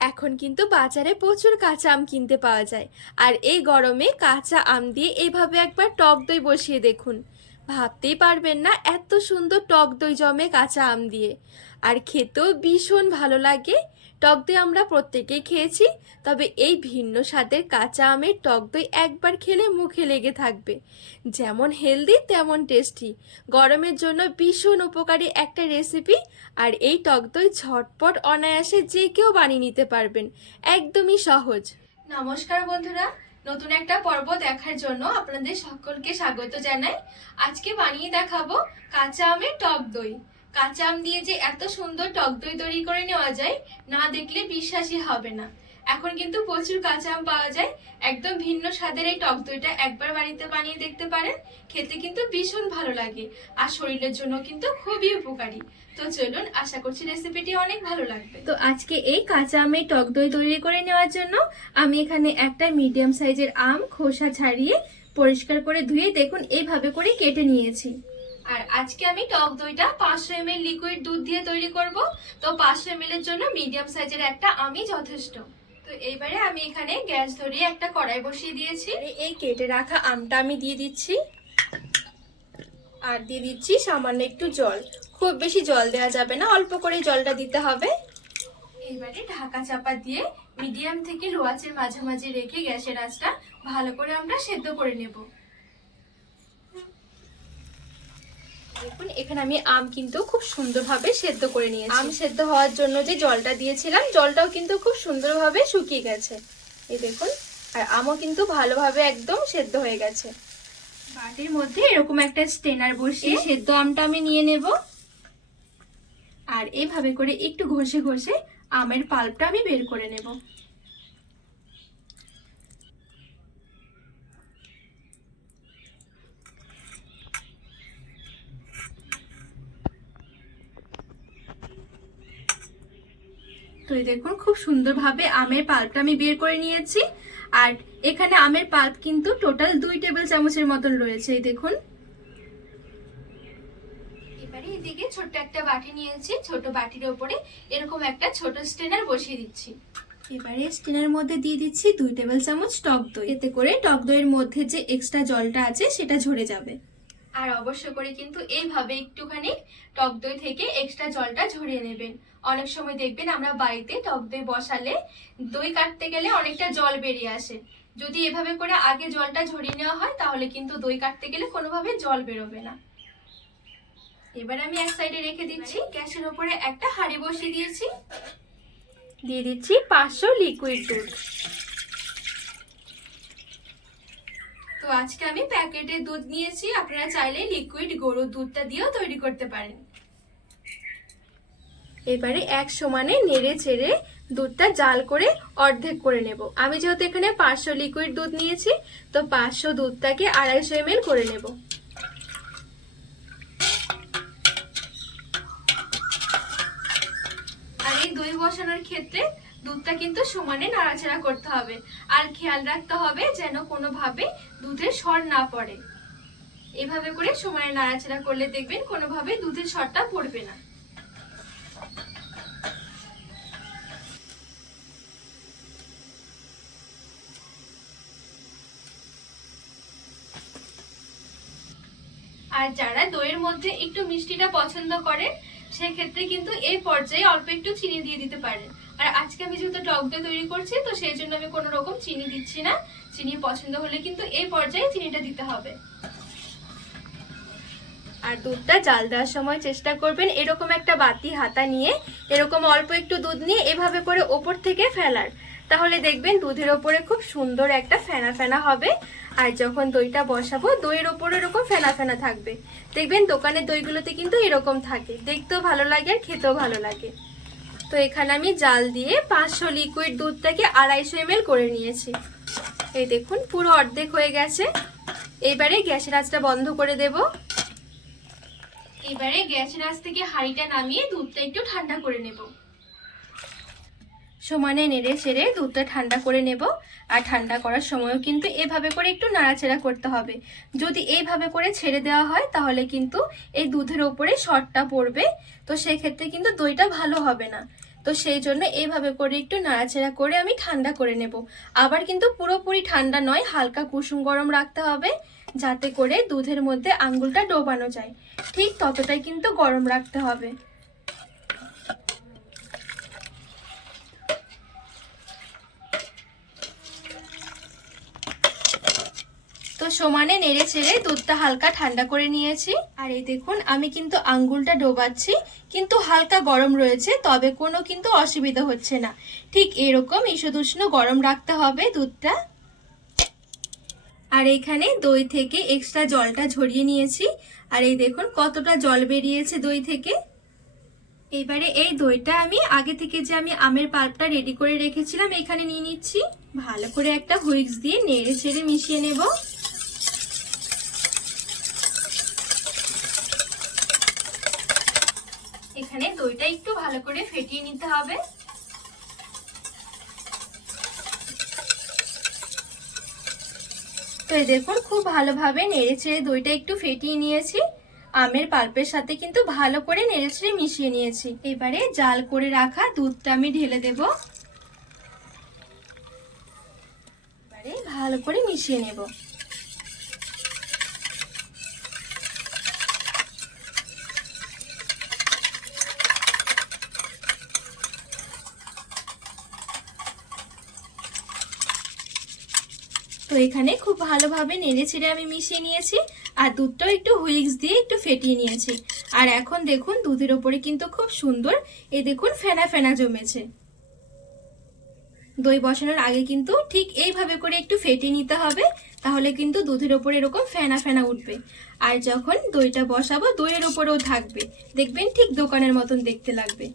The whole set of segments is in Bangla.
এখন কিন্তু বাজারে প্রচুর কাঁচা আম কিনতে পাওয়া যায়। আর এই গরমে কাঁচা আম দিয়ে এভাবে একবার টক দই বসিয়ে দেখুন। ভাবতেই পারবেন না এত সুন্দর টক দই জমে কাঁচা আম দিয়ে। আর খেতেও ভীষণ ভালো লাগে। টক দই আমরা প্রত্যেকেই খেয়েছি, তবে এই ভিন্ন স্বাদের কাঁচা আমের টক দই একবার খেলে মুখে লেগে থাকবে। যেমন হেলদি, তেমন টেস্টি। গরমের জন্য ভীষণ উপকারী একটা রেসিপি, আর এই টক দই ঝটপট অনায়াসে যে কেউ বানিয়ে নিতে পারবেন। একদমই সহজ। নমস্কার বন্ধুরা, নতুন একটা পর্ব দেখার জন্য আপনাদের সকলকে স্বাগত জানাই। আজকে বানিয়ে দেখাবো কাঁচা আমের টক দই। কাঁচা আম দিয়ে যে এত সুন্দর টক দই তৈরি করে নেওয়া যায়, না দেখলে বিশ্বাসই হবে না। এখন কিন্তু প্রচুর কাঁচা আম পাওয়া যায়। একদম ভিন্ন স্বাদের এই টক দইটা একবার বাড়িতে বানিয়ে দেখতে পারেন। খেতে কিন্তু ভীষণ ভালো লাগে আর শরীরের জন্য কিন্তু খুবই উপকারী। তো চলুন, আশা করছি রেসিপিটি অনেক ভালো লাগবে। তো আজকে এই কাঁচা আমের টক দই তৈরি করে নেওয়ার জন্য আমি এখানে একটা মিডিয়াম সাইজের আম খোসা ছাড়িয়ে পরিষ্কার করে ধুয়ে দেখুন, এইভাবে করে কেটে নিয়েছি। আর আজকে আমি টক দইটা পাঁচশো এম লিকুইড দুধ দিয়ে তৈরি করব। তো পাঁচশো এম এর জন্য মিডিয়াম সাইজের একটা আমি যথেষ্ট। তো এইবারে আমি এখানে গ্যাস ধরিয়ে একটা কড়াই বসিয়ে দিয়েছি। এই কেটে রাখা আমটা আমি দিয়ে দিচ্ছি। আর দিয়ে দিচ্ছি সামান্য একটু জল। খুব বেশি জল দেওয়া যাবে না অল্প করে জলটা দিতে হবে। এবারে ঢাকা চাপা দিয়ে মিডিয়াম থেকে লো আঁচের মাঝামাঝি রেখে গ্যাসের আঁচটা ভালো করে আমরা সেদ্ধ করে নেব। দেখুন এখানে আমি আম কিন্তু খুব সুন্দরভাবে সেদ্ধ করে নিয়েছি। আম সেদ্ধ হওয়ার জন্য যে জলটা দিয়েছিলাম জলটাও কিন্তু খুব সুন্দরভাবে শুকিয়ে গেছে। এই দেখুন আর আমও কিন্তু ভালোভাবে একদম সেদ্ধ হয়ে গেছে। বাটির মধ্যে এরকম একটা স্টেনার বসিয়ে সেদ্ধ আমটা আমি নিয়ে নেব। আর এইভাবে করে একটু ঘষে ঘষে আমের পাল্পটা আমি বের করে নেব। তো এই দেখুন, খুব সুন্দরভাবে আমের পাল্পটা আমি বের করে নিয়েছি। আর এখানে আমের পাল্প কিন্তু টোটাল দুই টেবিল চামচের মতন রয়েছে, এই দেখুন। এবারে এদিকে ছোট্ট একটা বাটি নিয়েছি, ছোট বাটির ওপরে এরকম একটা ছোট স্টেনার বসিয়ে দিচ্ছি। এবারে স্টেনার মধ্যে দিয়ে দিচ্ছি দুই টেবিল চামচ টক দই। এতে করে টক দইয়ের মধ্যে যে এক্সট্রা জলটা আছে সেটা ঝরে যাবে। আর অবশ্য করে কিন্তু এইভাবে একটুখানি টক দই থেকে এক্সট্রা জলটা ঝরিয়ে নেবেন। অনেক সময় দেখবেন আমরা বাড়িতে টক দই বসালে দই কাটতে গেলে অনেকটা জল বেরিয়ে আসে। যদি এভাবে করে আগে জলটা ঝরিয়ে নেওয়া হয়, তাহলে কিন্তু দই কাটতে গেলে কোনোভাবে জল বেরোবে না। এবার আমি এক সাইডে রেখে দিচ্ছি। গ্যাসের ওপরে একটা হাঁড়ি বসিয়ে দিয়েছি। দিয়ে দিচ্ছি পাঁচশো লিকুইড দুধ। তো আজকে আমি প্যাকেটের দুধ নিয়েছি, আপনারা চাইলে লিকুইড গরুর দুধটা দিয়েও তৈরি করতে পারেন। এবারে এক সমানে নেড়ে চেড়ে দুধটা জাল করে অর্ধেক করে নেব। আমি যেহেতু এখানে পাঁচশো লিকুইড দুধ নিয়েছি, তো পাঁচশো দুধটাকে আড়াইশো এম করে নেব। আর এই দই বসানোর ক্ষেত্রে দুধটা কিন্তু সমানে নাড়াচাড়া করতে হবে। আর খেয়াল রাখতে হবে যেন কোনোভাবে দুধের সর না পড়ে। এভাবে করে সমানে নাড়াচাড়া করলে দেখবেন কোনোভাবে দুধের সরটা পড়বে না। আর যারা দইয়ের মধ্যে একটু মিষ্টিটা পছন্দ করেন, সেক্ষেত্রে কিন্তু এই পর্যায়ে অল্প একটু চিনি দিয়ে দিতে পারেন। আর আজকে আমি যেহেতু টক দই তৈরি করছি, তো সেই জন্য আমি কোনো রকম চিনি দিচ্ছি না। চিনি পছন্দ হলে কিন্তু এই পর্যায়ে চিনিটা দিতে হবে। আর দুধটা জাল দেওয়ার সময় চেষ্টা করবেন এরকম একটা বাতি হাতা নিয়ে, এরকম অল্প একটু দুধ নিয়ে এভাবে করে ওপর থেকে ফেলার। তাহলে দেখবেন দুধের ওপরে খুব সুন্দর একটা ফেনা ফেনা হবে। আর যখন দইটা বসাবো, দইয়ের ওপরে এরকম ফেনা ফেনা থাকবে। দেখবেন দোকানের দইগুলোতে কিন্তু এরকম থাকে। দেখতেও ভালো লাগে আর খেতেও ভালো লাগে। তো এখানে আমি জাল দিয়ে পাঁচশো লিকুইড দুধটাকে আড়াইশো এম করে নিয়েছি। এই দেখুন, পুরো অর্ধেক হয়ে গেছে। এবারে গ্যাসের আঁচটা বন্ধ করে দেব। এবারে গ্যাসের আঁচ থেকে হাঁড়িটা নামিয়ে দুধটা একটু ঠান্ডা করে নেব। সমানে নেড়ে ছেড়ে দুধটা ঠান্ডা করে নেব। আর ঠান্ডা করার সময়ও কিন্তু এভাবে করে একটু নাড়াচাড়া করতে হবে। যদি এইভাবে করে ছেড়ে দেওয়া হয়, তাহলে কিন্তু এই দুধের ওপরে শর্টটা পড়বে। তো সেক্ষেত্রে কিন্তু দইটা ভালো হবে না। তো সেই জন্য এইভাবে করে একটু নাড়াচাড়া করে আমি ঠান্ডা করে নেব। আবার কিন্তু পুরোপুরি ঠান্ডা নয়, হালকা কুসুম গরম রাখতে হবে, যাতে করে দুধের মধ্যে আঙ্গুলটা ডোবানো যায়। ঠিক ততটাই কিন্তু গরম রাখতে হবে। তো সমানে নেড়ে চেড়ে দুধটা হালকা ঠান্ডা করে নিয়েছি। আর এই দেখুন, আমি কিন্তু আঙ্গুলটা ডোবাচ্ছি। কিন্তু হালকা গরম রয়েছে, তবে কোনো কিন্তু অসুবিধা হচ্ছে না। ঠিক এরকম ঈষদুষ্ণ গরম রাখতে হবে দুধটা। আর এখানে দই থেকে এক্সট্রা জলটা ঝরিয়ে নিয়েছি। আর এই দেখুন, কতটা জল বেরিয়েছে দই থেকে। এবারে এই দইটা আমি, আগে থেকে যে আমি আমের পাল্পটা রেডি করে রেখেছিলাম, এখানে নিয়ে নিচ্ছি। ভালো করে একটা হুইক্স দিয়ে নেড়ে ছেড়ে মিশিয়ে নেব এখানে দইটা একটু ভালো করে ফেটিয়ে নিতে হবে। তো দেখুন, খুব ভালোভাবে নেড়ে ছেড়ে দইটা একটু ফেটিয়ে নিয়েছি। আমের পাল্পের সাথে কিন্তু ভালো করে নেড়ে ছেড়ে মিশিয়ে নিয়েছি। এবারে জাল করে রাখা দুধটা আমি ঢেলে দেব। এবারে ভালো করে মিশিয়ে নেব। এখানে খুব ভালোভাবে নেড়ে ছেড়ে আমি মিশিয়ে নিয়েছি, আর দুধটাও একটু হুইক্স দিয়ে একটু ফেটিয়ে নিয়েছি। আর এখন দেখুন, দুধের ওপরে কিন্তু খুব সুন্দর, এ দেখুন, ফেনা ফেনা জমেছে। দই বসানোর আগে কিন্তু ঠিক এইভাবে করে একটু ফেটিয়ে নিতে হবে, তাহলে কিন্তু দুধের ওপরে এরকম ফেনা ফেনা উঠবে। আর যখন দইটা বসাবো, দইয়ের ওপরেও থাকবে। দেখবেন ঠিক দোকানের মতন দেখতে লাগবে।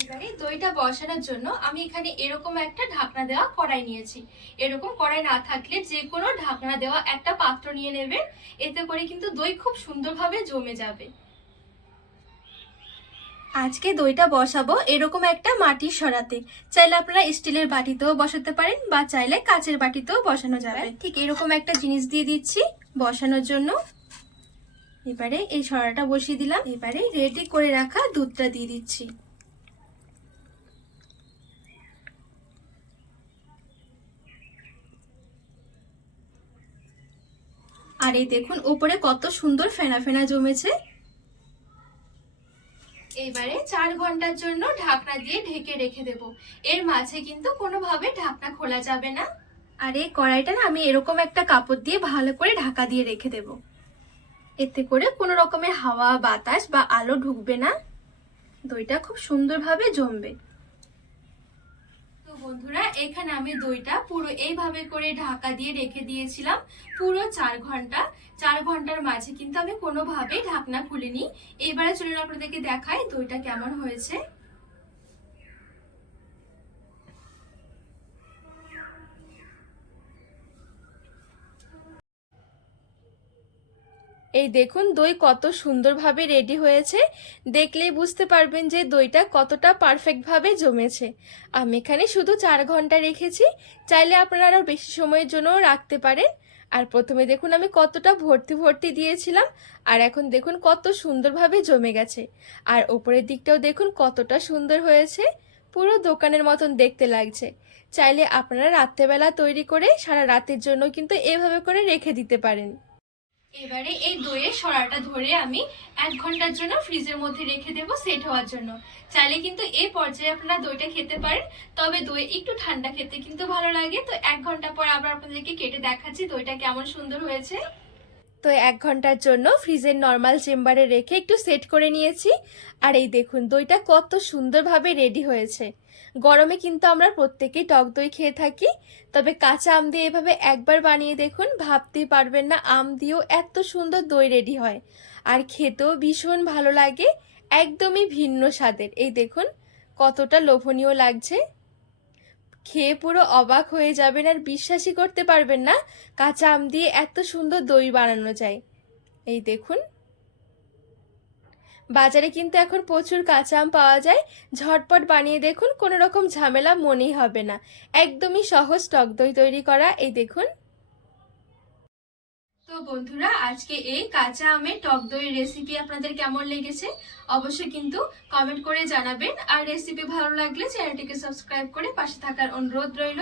এবারে দইটা বসানোর জন্য আমি এখানে এরকম একটা ঢাকনা দেওয়া কড়াই নিয়েছি। এরকম কড়াই না থাকলে যে কোনো ঢাকনা দেওয়া একটা পাত্র নিয়ে নেবেন। এতে করে কিন্তু দই খুব সুন্দরভাবে জমে যাবে। আজকে দইটা বসাবো এরকম একটা মাটির সরাতে। চাইলে আপনারা স্টিলের বাটিতেও বসাতে পারেন বা চাইলে কাচের বাটিতেও বসানো যাবে। ঠিক এরকম একটা জিনিস দিয়ে দিচ্ছি বসানোর জন্য। এবারে এই সরাটা বসিয়ে দিলাম। এবারে রেডি করে রাখা দুধটা দিয়ে দিচ্ছি। আর এই দেখুন, উপরে কত সুন্দর ফেনা ফেনা জমেছে। এবারে চার ঘণ্টার জন্য ঢাকনা দিয়ে ঢেকে রেখে দেব। এর মাঝে কিন্তু কোনোভাবে ঢাকনা খোলা যাবে না। আর এই কড়াইটা না, আমি এরকম একটা কাপড় দিয়ে ভালো করে ঢাকা দিয়ে রেখে দেব। এতে করে কোনো রকমের হাওয়া, বাতাস বা আলো ঢুকবে না। দইটা খুব সুন্দরভাবে জমবে। বন্ধুরা, এখানে আমি দইটা পুরো এইভাবে করে ঢাকা দিয়ে রেখে দিয়েছিলাম পুরো চার ঘণ্টা। চার ঘণ্টার মাঝে কিন্তু আমি কোনোভাবেই ঢাকনা খুলিনি। এবারে চলুন আপনাদেরকে দেখাই দইটা কেমন হয়েছে। এই দেখুন, দই কত সুন্দরভাবে রেডি হয়েছে। দেখলেই বুঝতে পারবেন যে দইটা কতটা পারফেক্টভাবে জমেছে। আমি এখানে শুধু চার ঘণ্টা রেখেছি, চাইলে আপনারা বেশি সময়ের জন্যও রাখতে পারেন। আর প্রথমে দেখুন, আমি কতটা ভর্তি ভর্তি দিয়েছিলাম, আর এখন দেখুন কত সুন্দরভাবে জমে গেছে। আর ওপরের দিকটাও দেখুন কতটা সুন্দর হয়েছে, পুরো দোকানের মতন দেখতে লাগছে। চাইলে আপনারা রাত্রেবেলা তৈরি করে সারা রাতের জন্য কিন্তু এভাবে করে রেখে দিতে পারেন। এবারে এই দইয়ের সরাটা ধরে আমি এক ঘণ্টার জন্য ফ্রিজের মধ্যে রেখে দেবো সেট হওয়ার জন্য। চাইলে কিন্তু এই পর্যায়ে আপনারা দইটা খেতে পারেন, তবে দই একটু ঠান্ডা খেতে কিন্তু ভালো লাগে। তো এক ঘণ্টা পর আবার আপনাদেরকে কেটে দেখাচ্ছি দইটা কেমন সুন্দর হয়েছে। তো এক ঘণ্টার জন্য ফ্রিজের নর্মাল চেম্বারে রেখে একটু সেট করে নিয়েছি। আর এই দেখুন, দইটা কত সুন্দরভাবে রেডি হয়েছে। গরমে কিন্তু আমরা প্রত্যেকেই টক দই খেয়ে থাকি, তবে কাঁচা আম দিয়ে এভাবে একবার বানিয়ে দেখুন, ভাবতেই পারবেন না আম দিয়েও এত সুন্দর দই রেডি হয়। আর খেতেও ভীষণ ভালো লাগে, একদমই ভিন্ন স্বাদের। এই দেখুন, কতটা লোভনীয় লাগছে। খেয়ে পুরো অবাক হয়ে যাবেন আর বিশ্বাসই করতে পারবেন না, কাঁচা আম দিয়ে এত সুন্দর দই বানানো যায়। এই দেখুন বাজারে কিন্তু এখন প্রচুর কাঁচা আম পাওয়া যায়। ঝটপট বানিয়ে দেখুন কোনো রকম ঝামেলা মনেই হবে না। একদমই সহজ টক দই তৈরি করা, এই দেখুন। তো বন্ধুরা, আজকে এই কাঁচা আমের টক দই রেসিপি আপনাদের কেমন লেগেছে? অবশ্যই কিন্তু কমেন্ট করে জানাবেন। আর রেসিপি ভালো লাগলে চ্যানেলটিকে সাবস্ক্রাইব করে পাশে থাকার অনুরোধ রইল।